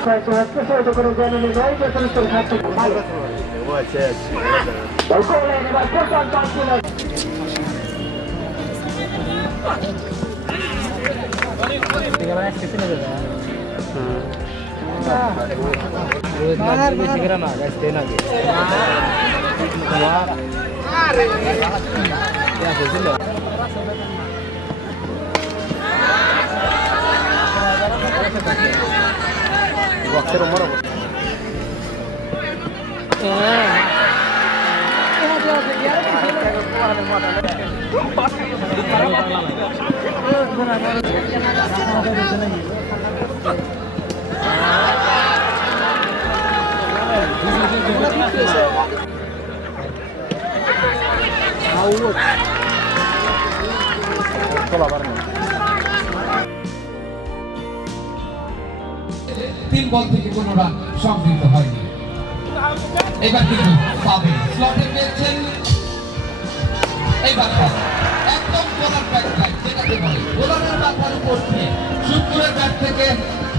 Special Protocol General Major Solution Captain Mike. Okolene vai por contato. बाहर बाहर गिरा ना गैस देना गैस वाह क्या बोल रहे हो বলছি ফিল্ডার ক্যাপ্টেন বলছে তিন বল থেকে কোনো রান সংগৃহীত হয়নি। এবার কিন্তু পাবে। স্লটে পেয়েছেন। এইবার পাবে। একদম বোলার লাইন যেটাকে বলে বোলারের মাথার উপর দিয়ে থেকে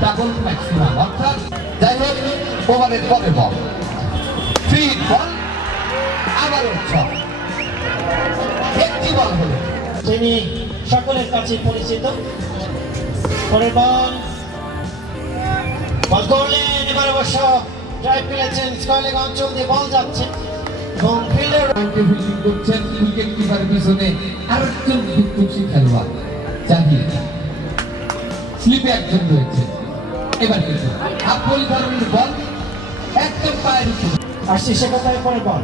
ডাবল ম্যাক্সিমাম অর্থাৎ যাই হোক ওভারের পরে বল থ্রি বল আবারও ছয়। একটি বল হলো। তিনি সকলের কাছে পরিচিত, পরের বল বল করলেন এবার অবশ্য ড্রাইভ পেয়েছেন স্কয়ার অঞ্চল দিয়ে বল যাচ্ছে। এবং ফিল্ডার পয়েন্টে ফিল্ডিং করছেন উইকেট কিপার পিছনে আরেকজন বিধ্বংসী খেলোয়াড় জাহির স্লিপে একজন রয়েছে। এবার কিন্তু আব্দুল ধরনের বল একদম পায়ের উপর। আসছে সেখানে পরের বল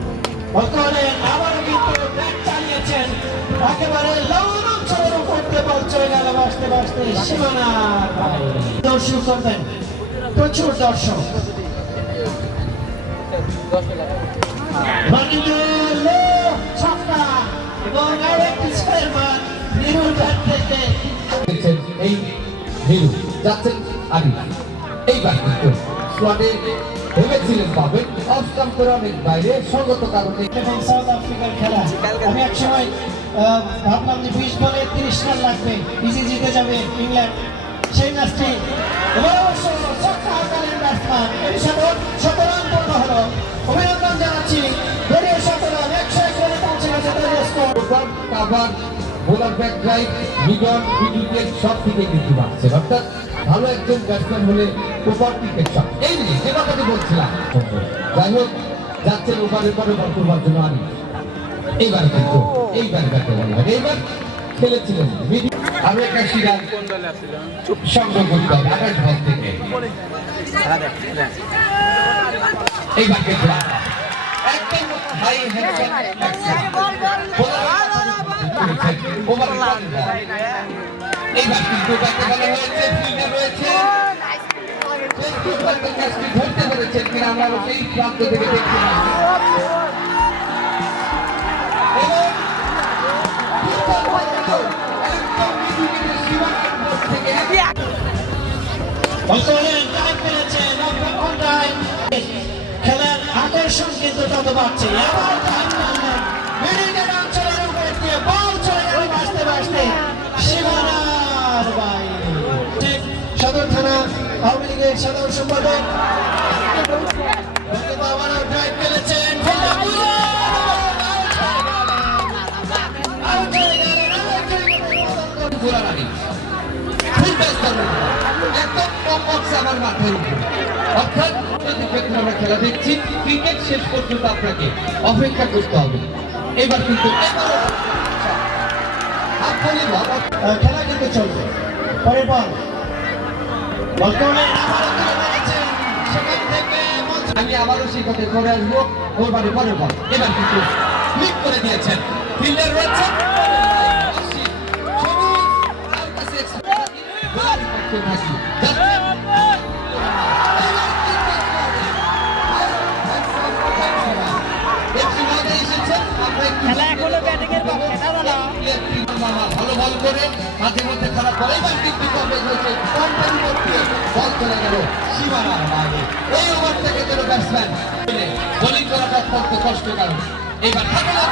বল করলেন আবারও কিন্তু ব্যাট চালিয়েছেন। একেবারে লাউন অঞ্চলের উপর দিয়ে বল চলে গেল বাসতে সীমানার বাইরে। দর্শক করবেন প্রচুর দর্শক। এই হিরো যাচ্ছেন এইবার স্কোয়াডে ভেবেছিলেন পাবেন। করে অনেক বাইরে সঙ্গত কারণে এবং সাউথ আফ্রিকার খেলা। আমি এক সময় ভাবলাম যে বিশ বলে তিরিশ রান লাগবে। ইজি জিতে যাবে ইংল্যান্ড। সেই ম্যাচটি। Cover bowler back drive mid on mid wicket সব থেকে কিন্তু বাড়ছে। অর্থাৎ ভালো একজন ব্যাটসম্যান হলে ওভার উইকেট সব। এই নিয়ে যে কথাটি বলছিলাম যাই হোক যাচ্ছেন ওভারের পরে বল করবার জন্য আমি। এইবার কিন্তু এইবার ব্যাটে বল এইবার খেলেছিলেন আরও একটা সিরাজ সংগ্রহ করতে হবে আঠাশ বল থেকে। এইবার কিন্তু একদম হাই হ্যান্ডসাম এইবার কিন্তু ড্রাইভ খেলার আকর্ষণ কিন্তু তত বাড়ছে মাথার উপর। অর্থাৎ আমরা খেলা দেখছি ক্রিকেট শেষ পর্যন্ত আপনাকে অপেক্ষা করতে হবে এবার কিন্তু খেলা কিন্তু চলবে পরের আমি আবারও শিক্ষকের করে আসব। কোরবানি পরের পর এবার কিন্তু ক্লিক করে দিয়েছেন ফিল্ডার ভালো বল করে মাঝে মধ্যে খারাপ বলে বা বিক্রি বল চলে গেল সীমানার বাইরে এই ওভার থেকে যেন ব্যাটসম্যান বোলিং করাটা অত্যন্ত কষ্টকর এবার থাকলে